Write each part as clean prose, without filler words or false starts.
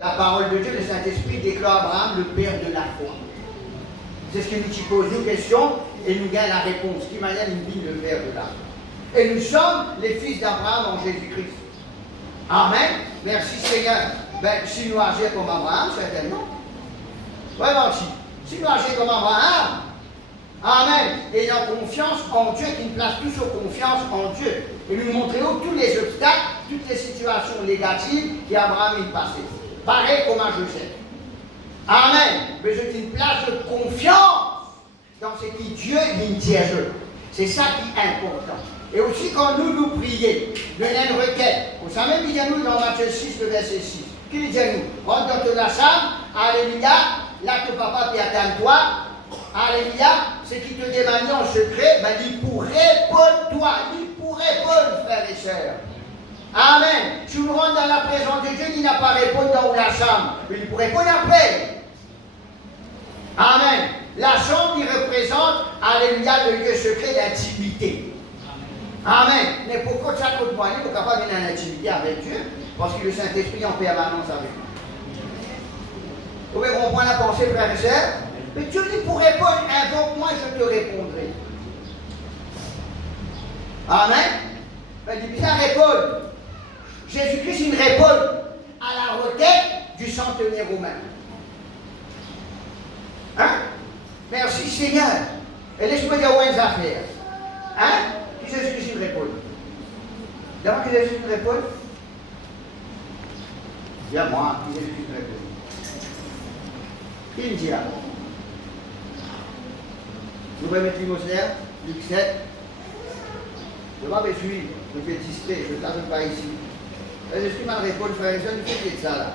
La parole de Dieu, le Saint-Esprit déclare Abraham le père de la foi. C'est ce que nous posons une question et nous gagnons la réponse. Qui m'a dit le père de la foi. Et nous sommes les fils d'Abraham en Jésus-Christ. Amen. Merci Seigneur. Ben, si nous agissons comme Abraham, certainement. Vraiment, si nous agissons comme Abraham, amen, ayant confiance en Dieu, qui nous place tous sur confiance en Dieu, et nous montrons tous les obstacles, toutes les situations négatives qu'Abraham est passé. Pareil comme à Joseph. Amen. Mais je une place de confiance dans ce que Dieu nous dit. C'est ça qui est important. Et aussi quand nous prions, nous avons une requête. Vous savez, il dit nous dans Matthieu 6, le verset 6. Qui dit nous? Rentre dans la salle, alléluia, là que papa puis attends-toi, alléluia, ce qui te demande en secret, ben, il pourrait répondre toi, il pourrait répondre, frères et sœurs. Amen. Si nous rentrons dans la présence de Dieu, il n'a pas répondu dans la chambre, mais il pourrait répondre après. Amen. La chambre, il représente, alléluia, le lieu secret d'intimité. Amen. Mais pourquoi ça coûte moins, il est capable d'être en intimité avec Dieu, parce que le Saint-Esprit est en permanence avec nous. Vous pouvez comprendre la pensée, frères et sœurs? Mais Dieu dit pour répondre, invoque-moi, je te répondrai. Amen. Il dit, ça répond. Jésus-Christ, il répond à la requête du centenaire romain. Hein? Merci Seigneur. Et laisse-moi dire où est affaires. Hein? Qui Jésus-Christ il répond? D'abord que Jésus il répond? Dis à moi, qui Jésus-Christ il répond? Qui me dit là? Nous pouvons mettre l'imosinaire, Luc 7. Je ne vais pas me suivre, je me fais distrait, je ne t'arrive pas ici. Je suis mal répondu, frère et soeur, ne fais de ça là.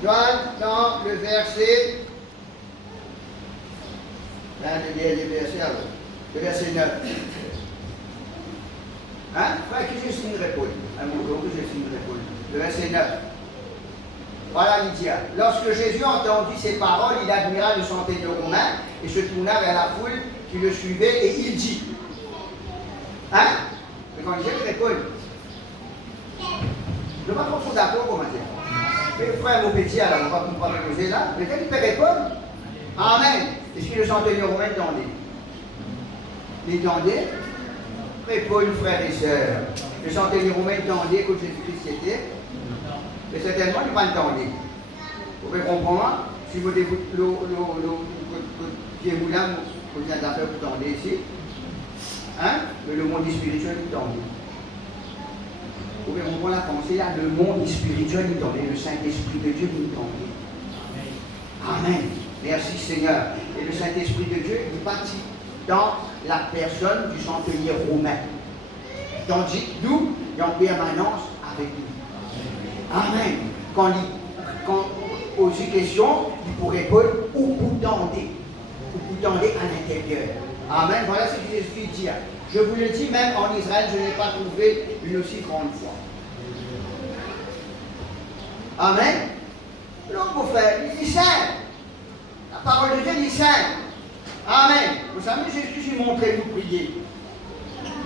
Joanne, dans le verset, là, le dernier verset, alors, le verset 9. Hein? Frère, qui Jésus nous répond? À mon tour, que Jésus nous répond. Le verset 9. Voilà Lydia. Lorsque Jésus entendit ces paroles, il admira le centenaire romain et se tourna vers la foule qui le suivait et il dit. Hein? Mais quand Jésus répond, je ne suis pas trop d'accord, comment dire. Mais frère, mon petit, alors on va comprendre ce que c'est là. Mais quand il peut répondre, Amen. Est-ce que le centenaire romain tendait? Il tendait? Répondez, frères et sœurs. Le centenaire romain tendait quand Jésus-Christ était. Mais certainement, il ne va pas entendre. Vous pouvez comprendre, si vous dégoûtez le pied moulin, vous venez d'affaire, vous tendez ici. Hein? Mais le monde spirituel, il tendait. Vous pouvez comprendre la pensée là, le monde spirituel, il tendait. Le Saint-Esprit de Dieu, il tendait. Amen. Merci Seigneur. Et le Saint-Esprit de Dieu, il bâtit dans la personne du centenaire romain. Tandis que nous, il est en permanence avec nous. Amen. Quand il pose une question, il pourrait répondre où vous tendez. Où vous tendez à l'intérieur. Amen. Voilà ce que Jésus dit. Je vous le dis, même en Israël, je n'ai pas trouvé une aussi grande foi. Amen. Donc, mon frère, il est saint. La parole de Dieu dit saint. Amen. Vous savez, Jésus nous montrait nous prier.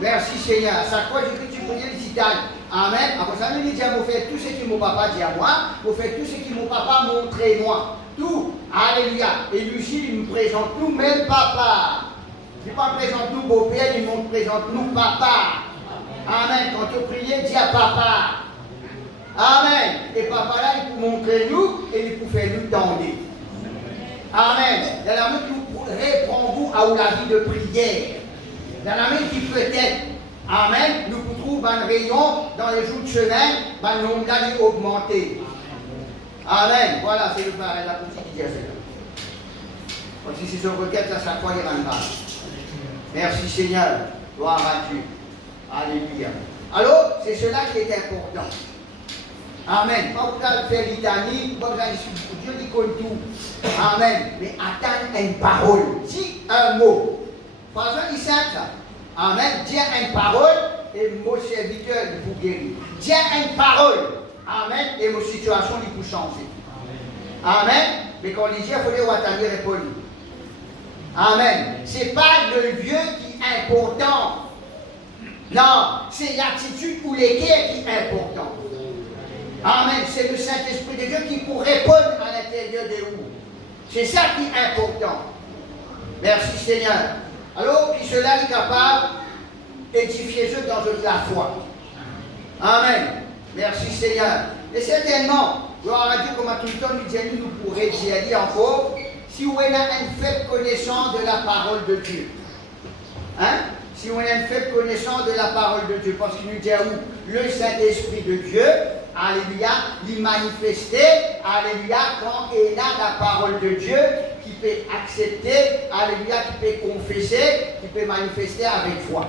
Merci Seigneur. À chaque fois, Jésus, tu priais les citanes. Amen. Après ça, il dit, vous faites tout ce que mon papa dit à moi, vous faites tout ce que mon papa montré moi. Tout. Alléluia. Et lui aussi, il nous présente nous, même papa. Il ne pas présente nous beau-père, il nous présente nous papa. Amen. Quand tu priez, dis à papa. Amen. Et papa là, il peut montrer nous et il peut faire nous tendre. Amen. Dans la main qui répond-vous à la vie de prière. Dans la main qui peut-être. Amen. Nous trouvons un rayon dans les jours de semaine, le nombre d'années augmenté. Amen. Voilà, c'est le pareil, la petite qui dit ça. Parce que si c'est une requête, à chaque fois, il rentre mal. Merci Seigneur. Gloire à Dieu. Alléluia. Alors, c'est cela qui est important. Amen. Pas vous faire litanie, pas vous Dieu dit comme tout. Amen. Mais attends une parole. Dis un mot. Par exemple, il simple ça. Amen. Dis une parole et mon serviteur vous guérit. Dis une parole. Amen. Et mon situation il peut changer. Amen. Mais quand il dit, il faut attendre répondre. Amen. Ce n'est pas le lieu qui est important. Non, c'est l'attitude ou l'équerre qui est important. Amen. C'est le Saint-Esprit de Dieu qui pour répondre à l'intérieur de vous. C'est ça qui est important. Merci Seigneur. Alors, puis cela est capable d'édifier Dieu dans la foi. Amen. Merci Seigneur. Et certainement, gloire à Dieu, comme à tout le temps, nous pourrions dire encore, si on a une faible connaissance de la parole de Dieu. Hein? Si on a une faible connaissance de la parole de Dieu, parce qu'il nous dit où le Saint-Esprit de Dieu, alléluia, il manifestait, alléluia, quand il a la parole de Dieu, qui peut accepter, alléluia, qui peut confesser, qui peut manifester avec foi.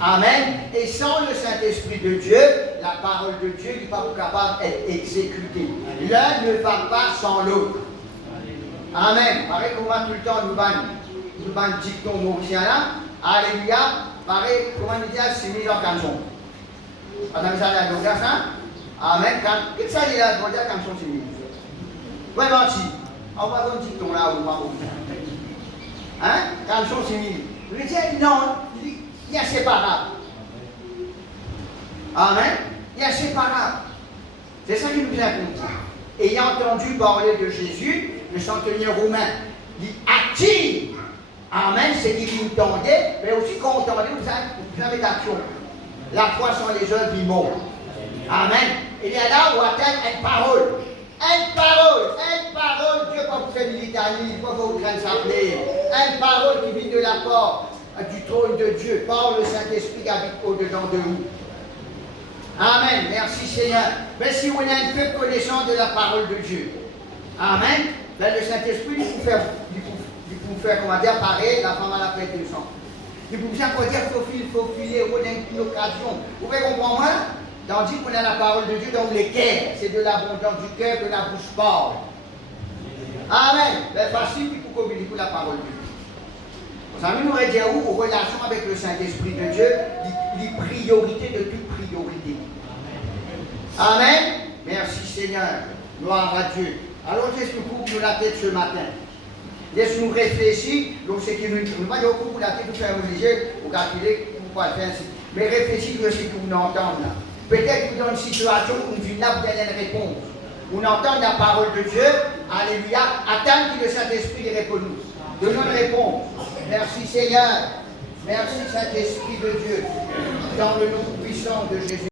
Amen. Et sans le Saint-Esprit de Dieu, la parole de Dieu n'est pas capable d'être exécutée. L'un ne va pas sans l'autre. Amen. Pareil comme tout le temps, nous avons dit dicton mauricien là. Alléluia. Pareil, comment nous dire, c'est mis en canson. Attends, ça là, donc ça. Amen. Qu'est-ce que ça dit là, pour dire canson, c'est mis. Ouais, menti. On va voir un dicton là, ou pas. Hein? Canson, c'est mis. Je dis, non. Il est inséparable. Amen. Il est inséparable. C'est ça qui nous a compris. Ayant entendu parler de Jésus, le centenier romain, il attire. Amen. C'est qu'il entendait, mais aussi quand on entendait, vous avez d'action. La foi sans les œuvres immondes. Amen. Il y a là où atteint une parole. Une parole. Dieu pas vous faire une litanie, pas vous train de s'appeler. Une parole qui vient de la porte du trône de Dieu, par le Saint-Esprit qui habite au-dedans de vous. Amen. Merci Seigneur. Mais si on a une faible connaissance de la parole de Dieu, amen, ben le Saint-Esprit, il peut faire, comment dire, pareil, la femme à la perte de sang. Il peut dire, faut filer, on a une occasion. Vous pouvez comprendre moi? Tandis qu'on a la parole de Dieu dans les cœurs, c'est de l'abondance du cœur que la bouche parle. Amen. Ben facile pour communiquer la parole de Dieu. Ça nous aurait dit où, en relation avec le Saint-Esprit de Dieu, les priorités de toute priorité. Amen. Merci Seigneur. Gloire à Dieu. Alors laisse-nous couper la tête ce matin. Laisse-nous réfléchir. Donc ce qui nous pas couper la tête, nous faire obliger, ou calculer, ou pas le faire ainsi. Mais réfléchir sur ce que nous entendons là. Peut-être que dans une situation où nous n'avons pas de réponse. On entend la parole de Dieu, alléluia, attendre que le Saint-Esprit réponde nous. Donnons une réponse. Merci Seigneur. Merci Saint-Esprit de Dieu. Dans le nom puissant de Jésus.